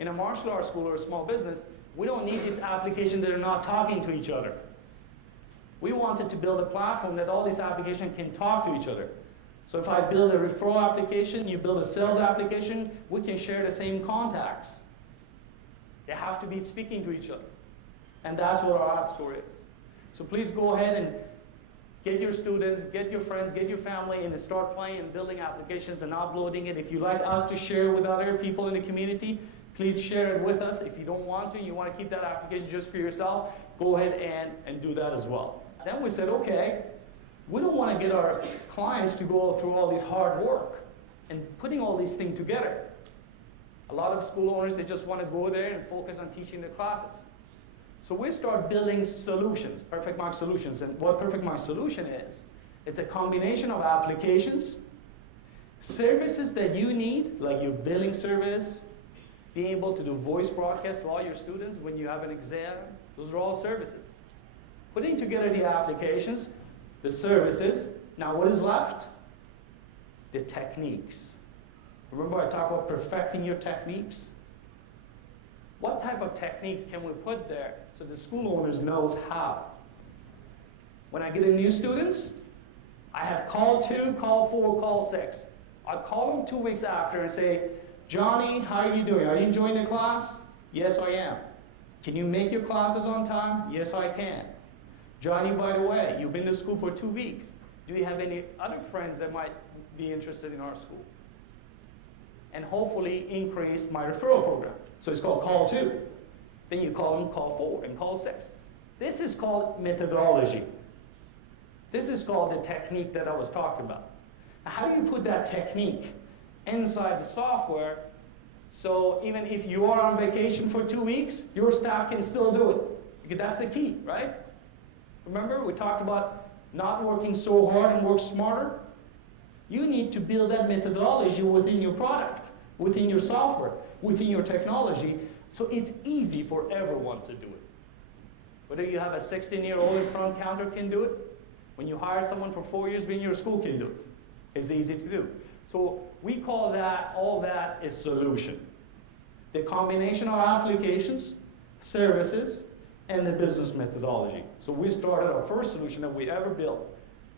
in a martial arts school or a small business, we don't need these applications that are not talking to each other. We wanted to build a platform that all these applications can talk to each other. So if I build a referral application, you build a sales application, we can share the same contacts. They have to be speaking to each other. And that's what our app store is. So please go ahead and get your students, get your friends, get your family, and start playing and building applications and uploading it. If you'd like us to share with other people in the community, please share it with us. If you don't want to, you want to keep that application just for yourself, go ahead and do that as well. Then we said, okay, we don't want to get our clients to go through all this hard work and putting all these things together. A lot of school owners, they just want to go there and focus on teaching the classes. So we start building solutions, PerfectMInd solutions. And what PerfectMInd solution is, it's a combination of applications, services that you need, like your billing service, being able to do voice broadcast to all your students when you have an exam. Those are all services. Putting together the applications, the services. Now what is left? The techniques. Remember I talked about perfecting your techniques? What type of techniques can we put there so the school owners knows how? When I get in new students, I have call 2, call 4, call 6. I call them 2 weeks after and say, Johnny, how are you doing? Are you enjoying the class? Yes, I am. Can you make your classes on time? Yes, I can. Johnny, by the way, you've been to school for 2 weeks. Do you have any other friends that might be interested in our school? And hopefully increase my referral program. So it's called call 2. Then you call them call 4 and call 6. This is called methodology. This is called the technique that I was talking about. Now, how do you put that technique inside the software so even if you are on vacation for 2 weeks, your staff can still do it? Because that's the key, right? Remember, we talked about not working so hard and work smarter? You need to build that methodology within your product, within your software, within your technology, so it's easy for everyone to do it. Whether you have a 16-year-old in front counter can do it, when you hire someone for 4 years being in your school can do it. It's easy to do. So we call that, all that is solution. The combination of applications, services, and the business methodology. So we started our first solution that we ever built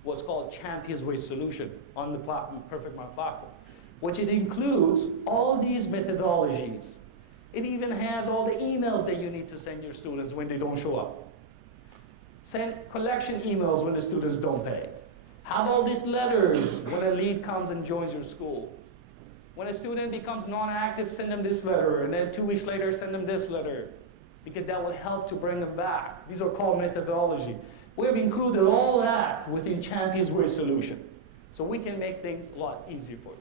was called ChampionsWay solution on the platform, PerfectMInd platform, which it includes all these methodologies. It even has all the emails that you need to send your students when they don't show up. Send collection emails when the students don't pay. Have all these letters when a lead comes and joins your school. When a student becomes non-active, send them this letter, and then 2 weeks later, send them this letter, because that will help to bring them back. These are called methodology. We have included all that within ChampionsWay solution, so we can make things a lot easier for you.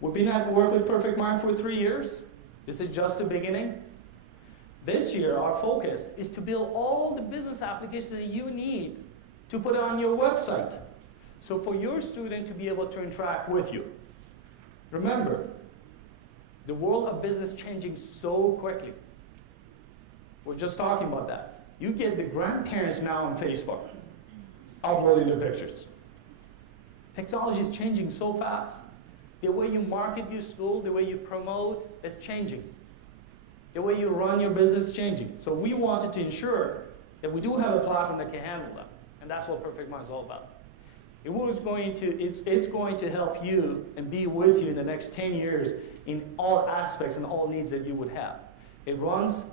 We've been at work with PerfectMInd for 3 years. This is just the beginning. This year, our focus is to build all the business applications that you need to put on your website. So for your student to be able to interact with you. Remember, the world of business changing so quickly. We're just talking about that. You get the grandparents now on Facebook uploading their pictures. Technology is changing so fast. The way you market your school, the way you promote is changing. The way you run your business is changing. So we wanted to ensure that we do have a platform that can handle that. And that's what PerfectMInd is all about. It's going to help you and be with you in the next 10 years in all aspects and all needs that you would have. It runs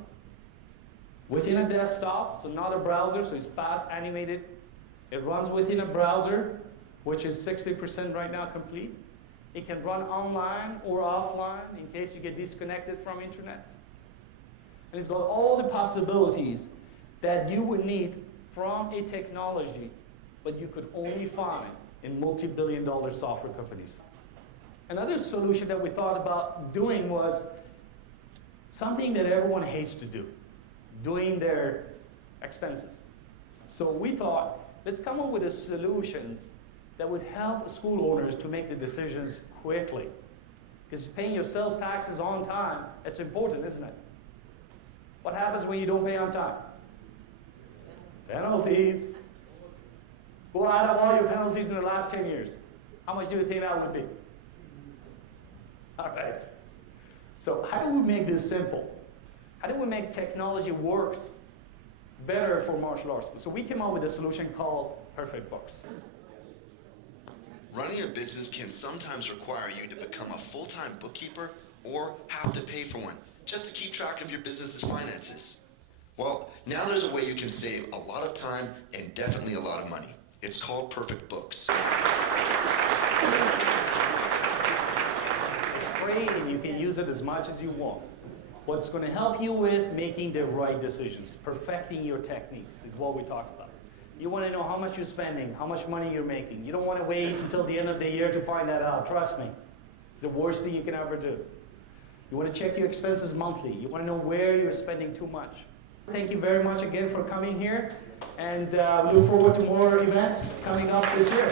within a desktop, so not a browser, so it's fast animated. It runs within a browser, which is 60% right now complete. It can run online or offline in case you get disconnected from internet. And it's got all the possibilities that you would need from a technology, but you could only find in multi-billion-dollar software companies. Another solution that we thought about doing was something that everyone hates to do, doing their expenses. So we thought, let's come up with a solutions that would help school owners to make the decisions quickly. Because paying your sales taxes on time, it's important, isn't it? What happens when you don't pay on time? Penalties. Go add up all your penalties in the last 10 years. How much do you think that would be? All right. So how do we make this simple? How do we make technology work better for martial arts? So we came up with a solution called Perfect Books. Running a business can sometimes require you to become a full-time bookkeeper or have to pay for one just to keep track of your business's finances. Well, now there's a way you can save a lot of time and definitely a lot of money. It's called Perfect Books. It's free and you can use it as much as you want. What's going to help you with making the right decisions, perfecting your techniques is what we talk about. You want to know how much you're spending, how much money you're making. You don't want to wait until the end of the year to find that out. Trust me. It's the worst thing you can ever do. You want to check your expenses monthly. You want to know where you're spending too much. Thank you very much again for coming here, and we look forward to more events coming up this year.